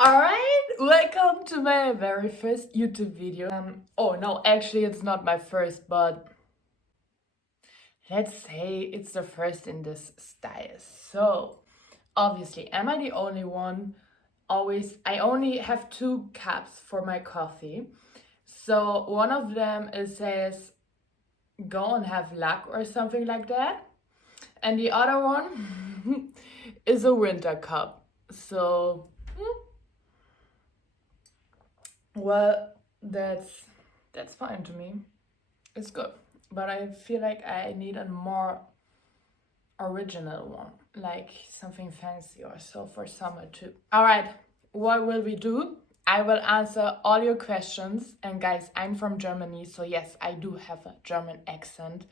Alright, welcome to my very first YouTube video. Oh no, actually it's not my first, but let's say it's the first in this style. So, obviously, am I the only one? I only have 2 cups for my coffee. So, one of them says, go and have luck or something like that. And the other one is a winter cup. So, well, that's fine to me. It's good, but I feel like I need a more original one, like something fancy or so for summer too. All right, what will we do? I will answer all your questions. And guys, I'm from Germany, so yes, I do have a German accent.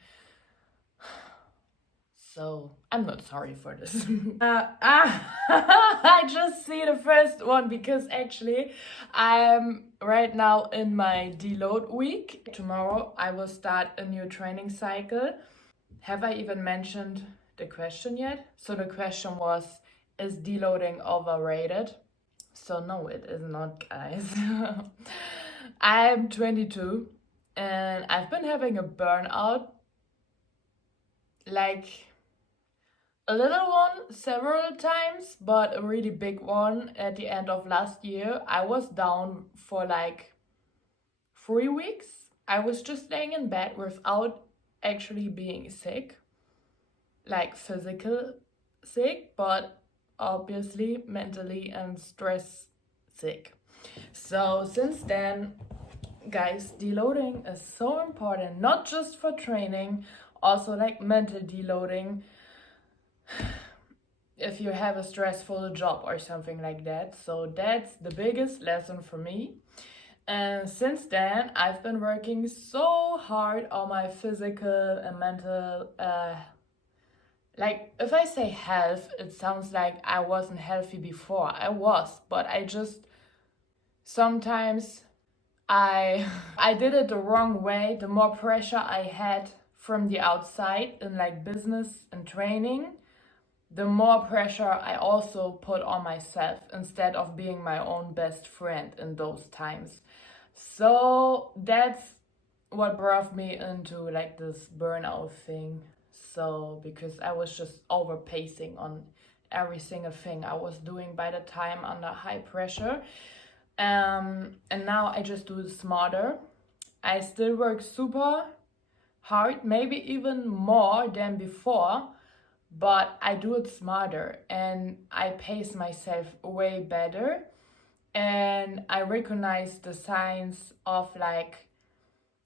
So I'm not sorry for this. I just see the first one because actually I'm right now in my deload week. Tomorrow I will start a new training cycle. Have I even mentioned the question yet? So the question was, is deloading overrated? So no, it is not, guys. I'm 22 and I've been having a burnout, like a little one several times, but a really big one at the end of last year. I was down for like 3 weeks. I was just laying in bed without actually being sick, like physical sick, but obviously mentally and stress sick. So since then, guys, deloading is so important, not just for training, also like mental deloading if you have a stressful job or something like that. So that's the biggest lesson for me. And since then, I've been working so hard on my physical and mental, like if I say health, it sounds like I wasn't healthy before. I was, but I just sometimes I I did it the wrong way. The more pressure I had from the outside in like business and training, the more pressure I also put on myself instead of being my own best friend in those times. So that's what brought me into like this burnout thing. So because I was just over pacing on every single thing I was doing by the time under high pressure. And now I just do it smarter. I still work super hard, maybe even more than before, but I do it smarter and I pace myself way better. And I recognize the signs of like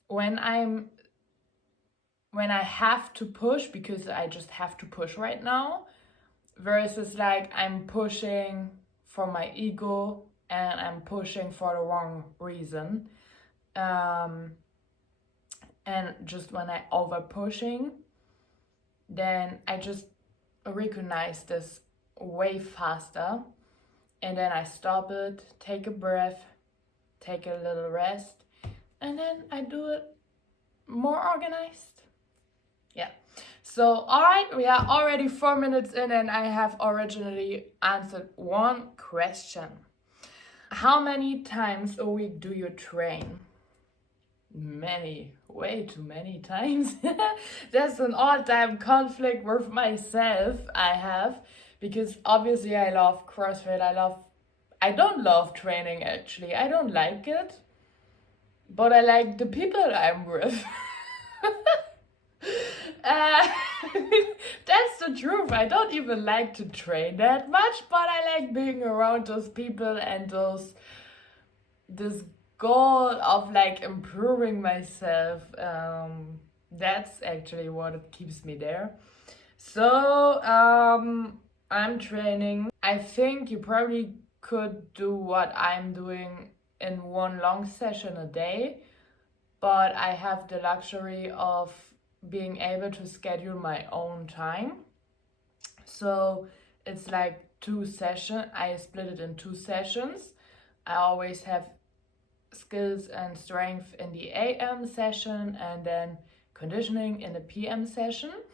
when I have to push because I just have to push right now, versus like I'm pushing for my ego and I'm pushing for the wrong reason. And just when I over pushing, then I just recognize this way faster, and then I stop it, take a breath, take a little rest, and then I do it more organized. Yeah. So, all right, we are already 4 minutes in, and I have originally answered one question. How many times a week do you train? Many, way too many times. That's an all-time conflict with myself I have, because obviously I love CrossFit. I don't love training actually. I don't like it, but I like the people I'm with. uh, that's the truth. I don't even like to train that much, but I like being around those people and this goal of like improving myself. That's actually what keeps me there. So I'm training. I think you probably could do what I'm doing in one long session a day, but I have the luxury of being able to schedule my own time. So it's like 2 sessions. I split it in 2 sessions. I always have skills and strength in the AM session and then conditioning in the PM session.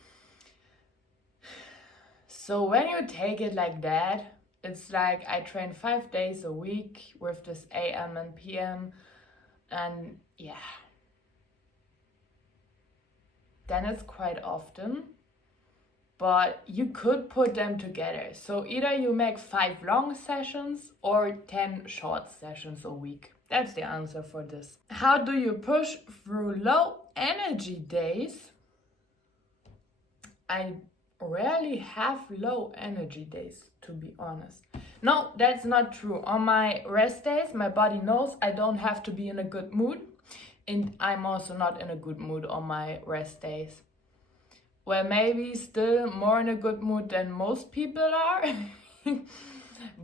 So when you take it like that, It's like I train 5 days a week with this AM and PM, and yeah, then it's quite often. But you could put them together. So either you make 5 long sessions or 10 short sessions a week. That's the answer for this. How do you push through low energy days? I rarely have low energy days, to be honest. No, that's not true. On my rest days, my body knows I don't have to be in a good mood. And I'm also not in a good mood on my rest days. Well, maybe still more in a good mood than most people are.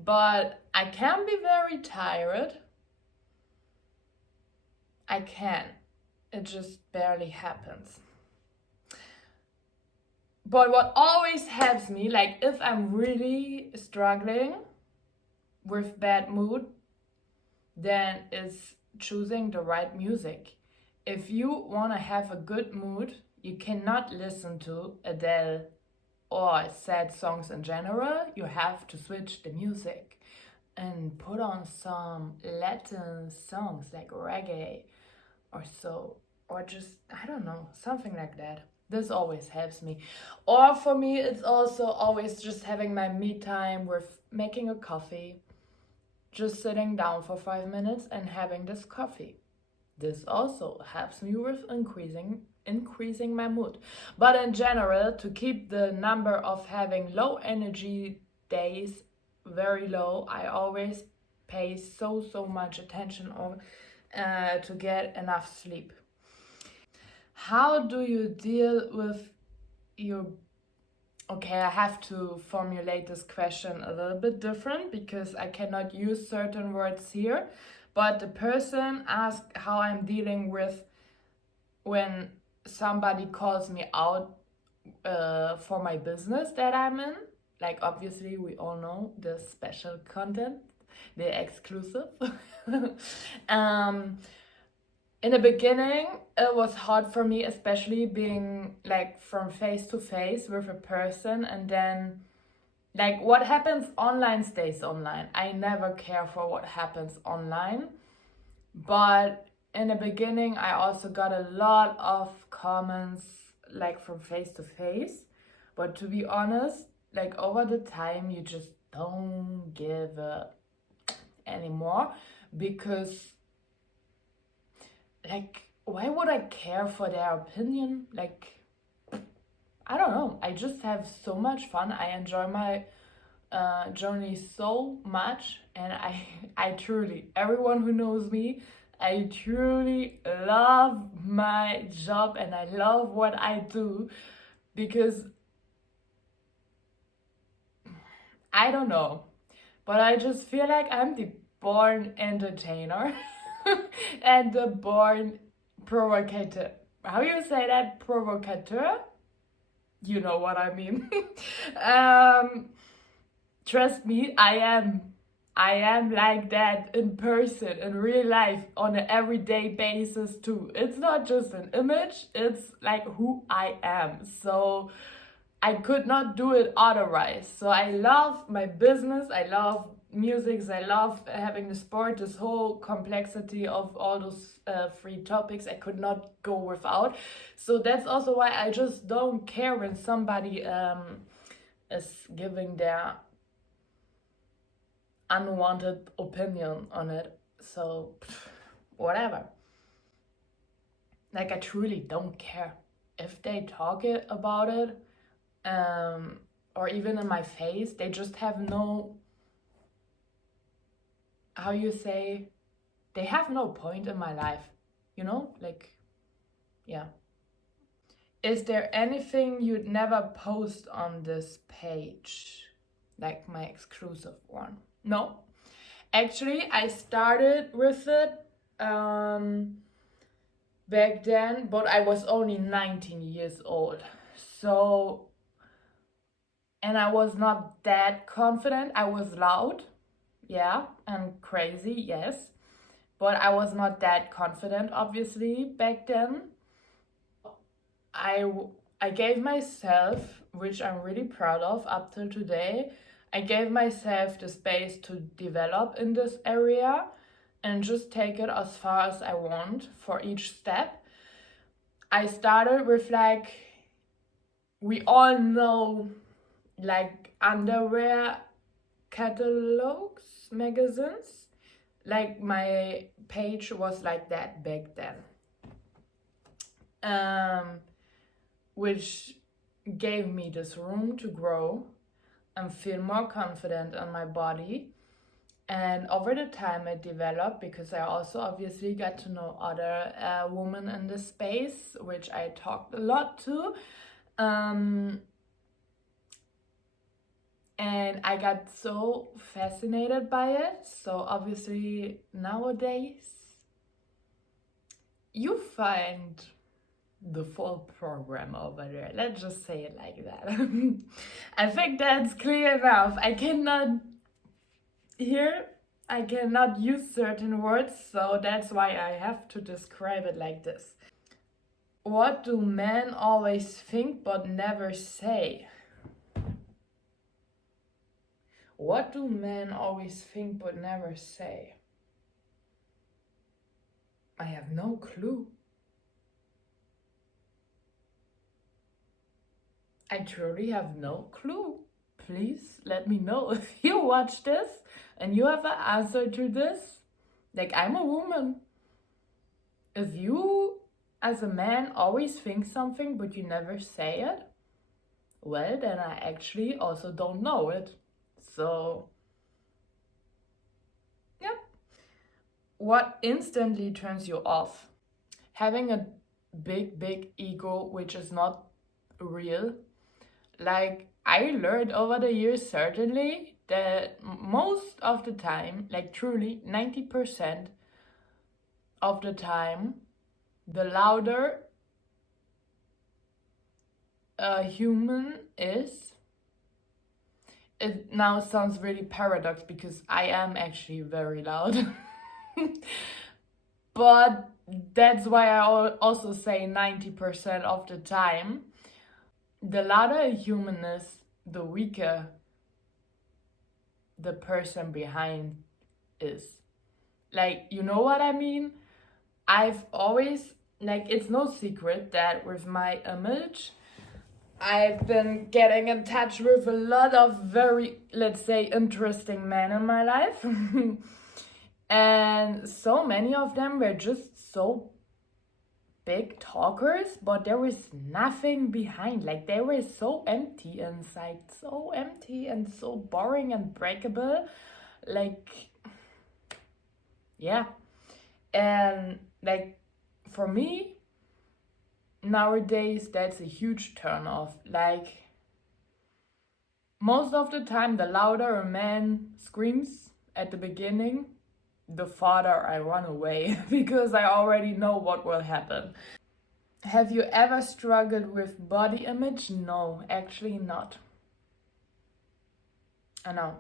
But I can be very tired. I can. It just barely happens. But what always helps me, like if I'm really struggling with bad mood, then it's choosing the right music. If you want to have a good mood, you cannot listen to Adele or sad songs in general. You have to switch the music and put on some Latin songs like reggae or so, or just, I don't know, something like that. This always helps me. Or for me, it's also always just having my me time with making a coffee, just sitting down for 5 minutes and having this coffee. This also helps me with increasing my mood. But in general, to keep the number of having low energy days very low, I always pay so much attention on to get enough sleep. How do you deal with your... Okay, I have to formulate this question a little bit different because I cannot use certain words here. But the person asked how I'm dealing with when somebody calls me out for my business that I'm in. Like, obviously, we all know the special content, the exclusive. In the beginning, it was hard for me, especially being like from face to face with a person, and then like what happens online stays online. I never care for what happens online. But in the beginning, I also got a lot of comments like from face to face. But to be honest, like over the time, you just don't give anymore, because like, why would I care for their opinion? Like, I don't know. I just have so much fun. I enjoy my journey so much, and I truly, everyone who knows me, I truly love my job and I love what I do, because I don't know, but I just feel like I'm the born entertainer and the born provocateur. How you say that? Provocateur? You know what I mean. Trust me, I am like that in person, in real life, on an everyday basis too. It's not just an image, it's like who I am. So I could not do it otherwise. So I love my business, I love music, I love having the sport, this whole complexity of all those 3 topics I could not go without. So that's also why I just don't care when somebody is giving their unwanted opinion on it. So whatever. Like, I truly don't care if they talk about it, or even in my face. They just have no, how you say, they have no point in my life, you know? Like, yeah. Is there anything you'd never post on this page? Like my exclusive one? No. Actually, I started with it back then, but I was only 19 years old. So, and I was not that confident. I was loud, yeah, and crazy, yes. But I was not that confident, obviously, back then. I gave myself, which I'm really proud of up till today, I gave myself the space to develop in this area and just take it as far as I want for each step. I started with like, we all know, like underwear catalogs, magazines. Like my page was like that back then. Which gave me this room to grow and feel more confident in my body. And over the time it developed because I also obviously got to know other women in this space, which I talked a lot to. And I got so fascinated by it. So obviously nowadays you find the full program over there. Let's just say it like that. I think that's clear enough. I cannot use certain words, so that's why I have to describe it like this. What do men always think but never say? What do men always think but never say? I have no clue. I truly have no clue. Please let me know if you watch this and you have an answer to this. Like, I'm a woman. If you, as a man, always think something but you never say it, well, then I actually also don't know it. So, yep. What instantly turns you off? Having a big ego which is not real. Like, I learned over the years certainly that most of the time, like truly 90% of the time, the louder a human is, it now sounds really paradox because I am actually very loud. But that's why I also say 90% of the time. The louder a human is, the weaker the person behind is. Like, you know what I mean? I've always, like, it's no secret that with my image, I've been getting in touch with a lot of very, let's say, interesting men in my life. And so many of them were just so big talkers, but there was nothing behind. Like, they were so empty inside, so empty and so boring and breakable. Like, yeah. And like, for me nowadays, that's a huge turn off. Like, most of the time, the louder a man screams at the beginning, the farther I run away because I already know what will happen. Have you ever struggled with body image? No, actually not. I know.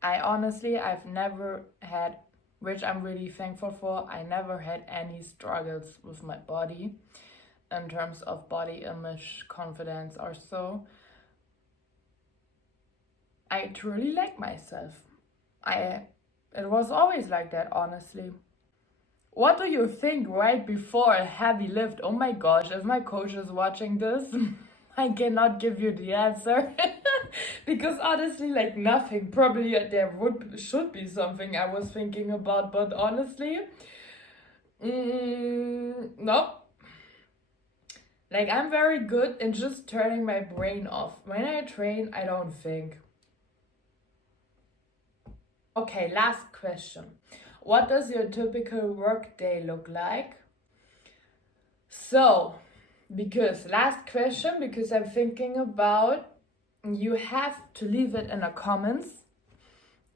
I've never had, which I'm really thankful for, I never had any struggles with my body in terms of body image, confidence or so. I truly like myself. It was always like that, honestly. What do you think right before a heavy lift? Oh my gosh, if my coach is watching this, I cannot give you the answer. Because honestly, like, nothing. Probably there should be something I was thinking about, but honestly, no. Like, I'm very good in just turning my brain off. When I train, I don't think. Okay, last question. What does your typical work day look like? So, because last question, because I'm thinking about, you have to leave it in the comments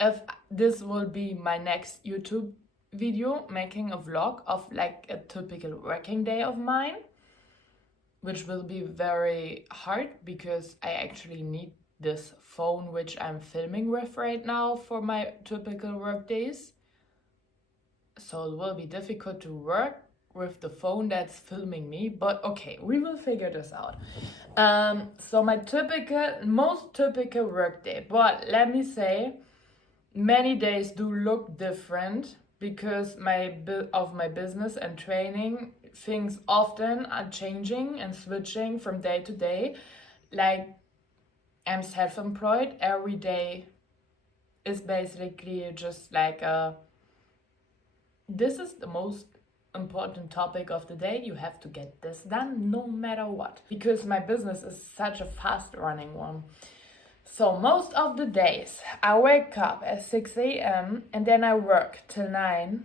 if this will be my next YouTube video, making a vlog of like a typical working day of mine, which will be very hard because I actually need this phone which I'm filming with right now for my typical work days. So it will be difficult to work with the phone that's filming me, but okay, we will figure this out. So my most typical work day, but let me say, many days do look different because of my business and training. Things often are changing and switching from day to day. Like, I'm self-employed. Every day is basically just like this is the most important topic of the day. You have to get this done no matter what, because my business is such a fast running one. So most of the days I wake up at 6 a.m. and then I work till 9,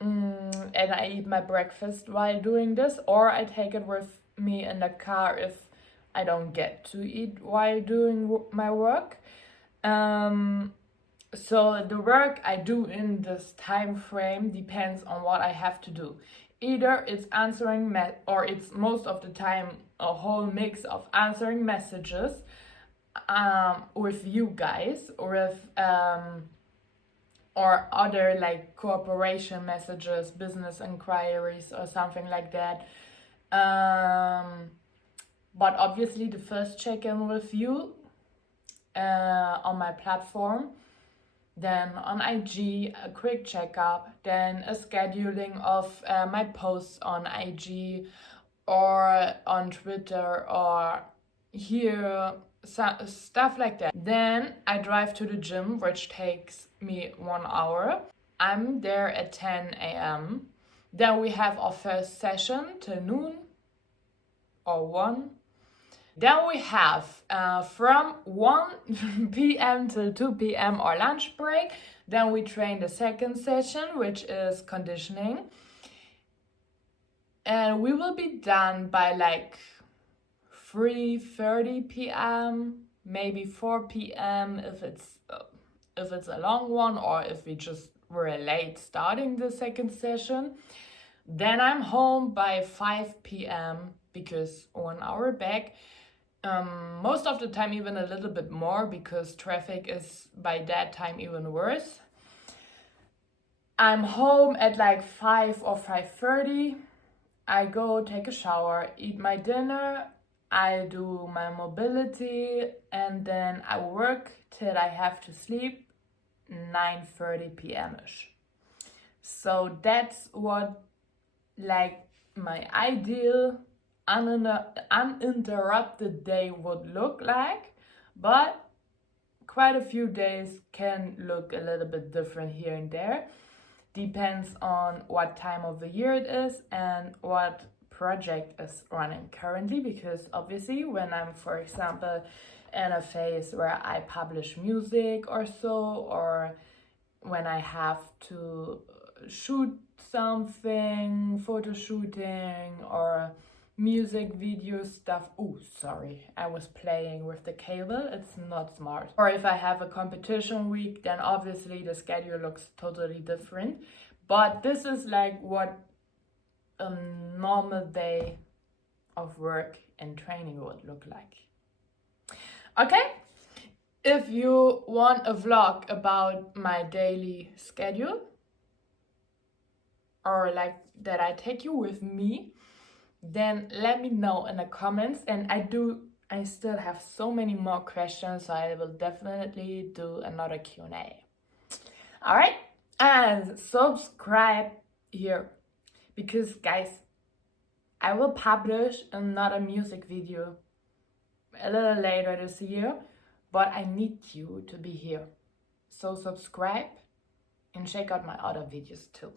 and I eat my breakfast while doing this, or I take it with me in the car if I don't get to eat while doing my work. So the work I do in this time frame depends on what I have to do. Either it's answering or it's most of the time a whole mix of answering messages with you guys, or with or other like cooperation messages, business inquiries, or something like that. But obviously the first check-in with you on my platform, then on IG a quick checkup, then a scheduling of my posts on IG or on Twitter or here, stuff like that. Then I drive to the gym, which takes me 1 hour. I'm there at 10 a.m. Then we have our first session till noon or 1. Then we have from 1 p.m. till 2 p.m. our lunch break. Then we train the second session, which is conditioning. And we will be done by like 3:30 p.m., maybe 4 p.m. if it's a long one, or if we just were late starting the second session. Then I'm home by 5 p.m. because 1 hour back. Most of the time even a little bit more, because traffic is by that time even worse. I'm home at like 5 or 5:30. I go take a shower, eat my dinner, I do my mobility, and then I work till I have to sleep 9:30 p.m.ish. So that's what like my ideal uninterrupted day would look like, but quite a few days can look a little bit different here and there. Depends on what time of the year it is and what project is running currently, because obviously when I'm, for example, in a phase where I publish music or so, or when I have to shoot something, photo shooting or music video stuff. Oh, sorry, I was playing with the cable, it's not smart. Or if I have a competition week, then obviously the schedule looks totally different. But this is like what a normal day of work and training would look like. Okay, if you want a vlog about my daily schedule, or like that I take you with me, then let me know in the comments. And I still have so many more questions, so I will definitely do another Q&A. All right, and subscribe here, because guys, I will publish another music video a little later this year, but I need you to be here. So subscribe and check out my other videos too.